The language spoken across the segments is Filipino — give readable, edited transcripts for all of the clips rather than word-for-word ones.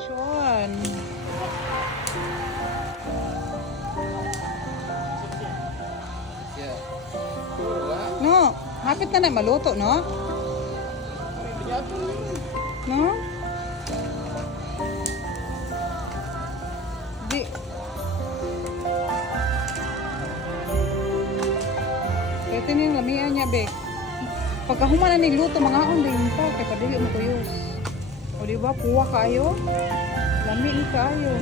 Lechon. No, hapit na na maluto, no? No? Di. Kaya tining lamian niya, Bek. Pagkahuman na nigluto, mga akong din pa, kaya padili mo tuyos. O diba, puwa kayo? Lami ni kayo.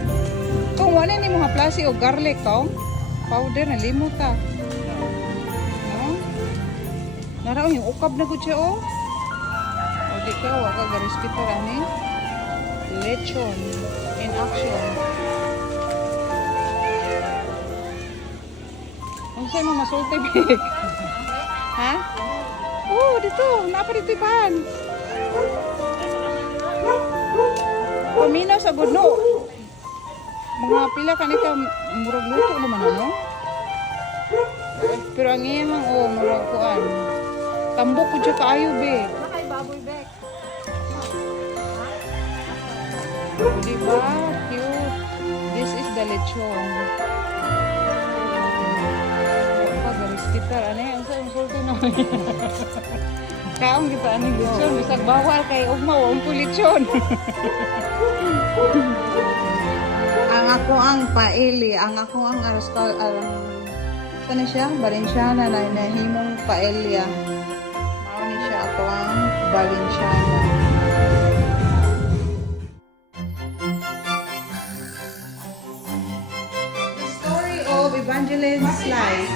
Kung wala ni mga plasi o garlic, tong powder, nalimot ta. No? Naraon yung ukab na gud siya, oh. O di ka, waka garispita rani. Lechon in action. Ano sa'yo mo masulti, Bek? Ha? Oh, dito. Napa dito ipan. Paminaw sa gudno. Mga pila kanita murag luto naman ano. Pero ang iya mang murag kuan. Tambok ko siya kaayo, Be. Nakay baboy, Bek. Diba? Cute. This is the lechon. Garis kita. Ano yan? Ang sulti naman. Kaong kita ang lechon. Bisag bawal kay ugma. Huwag po lechon. Ang ako ang paeli. Ang ako ang araskal. Saan siya? Balenciana na nahimong paelya. Mao ni siya ako ang Balenciana. The story of Evangelist's life.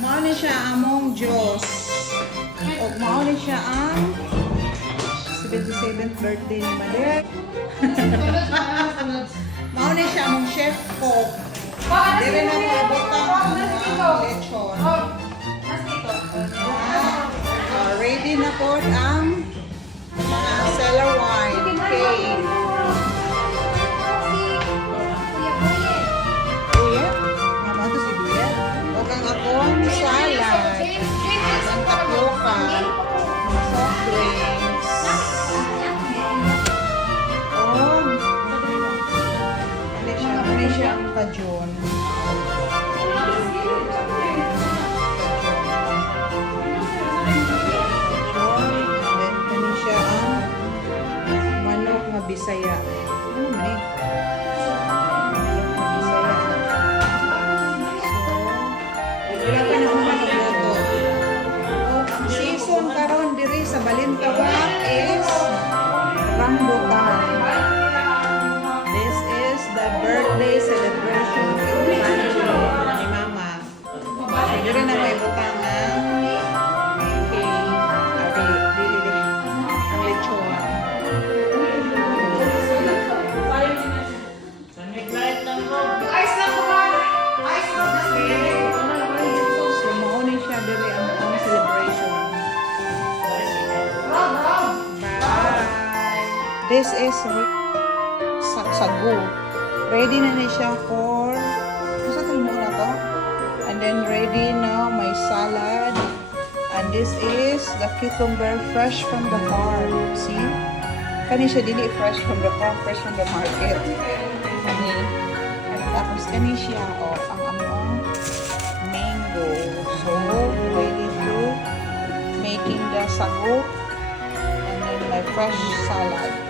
Mao ni siya among Diyos. O mao ni siya ang 77th birthday ni Mother. Mao ni siya among chef cook. Dire na ko ibutang ang lechon. Ready na po ang mga cellar wine cake. Buyet? Naman to si Buyet. Huwag ang akong salad. Ang tapioca. Soft drinks. Oh. Ano siya ang kajon. Then, kani siya ang manok nga Bisaya. Ano man eh? Manok nga Bisaya. So, wala pa na akong manuloto. Ang season karon diri sa Balintawak is rambutan. This is the birthday celebration ni Mama. So, diri na may butang ang this is sagu. Ready na siya for sa mo na to. And then ready now my salad. And this is the cucumber fresh from the farm. See? Kani siya dili fresh from the farm, fresh from the market. Kani. At tapos kani siya ang among mango. So, ready to making the sagu and then my fresh salad.